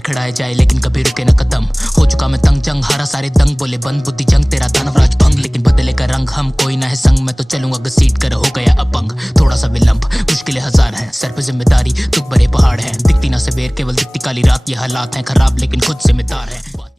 लड़खड़ाए जाए लेकिन कभी रुके न कदम। हो चुका मैं तंग, जंग हारा सारे दंग, बोले बंद बुद्धि जंग, तेरा दानव राज भंग, लेकिन बदले का रंग हम कोई ना है संग। मैं तो चलूंगा घसीट कर, हो गया अपंग। थोड़ा सा विलंब, मुश्किलें हजार हैं, सर पे जिम्मेदारी, दुख भरे पहाड़ हैं, दिखती ना सवेर केवल दिखती काली रात। ये हालात हैं खराब लेकिन खुद जिम्मेदार हैं।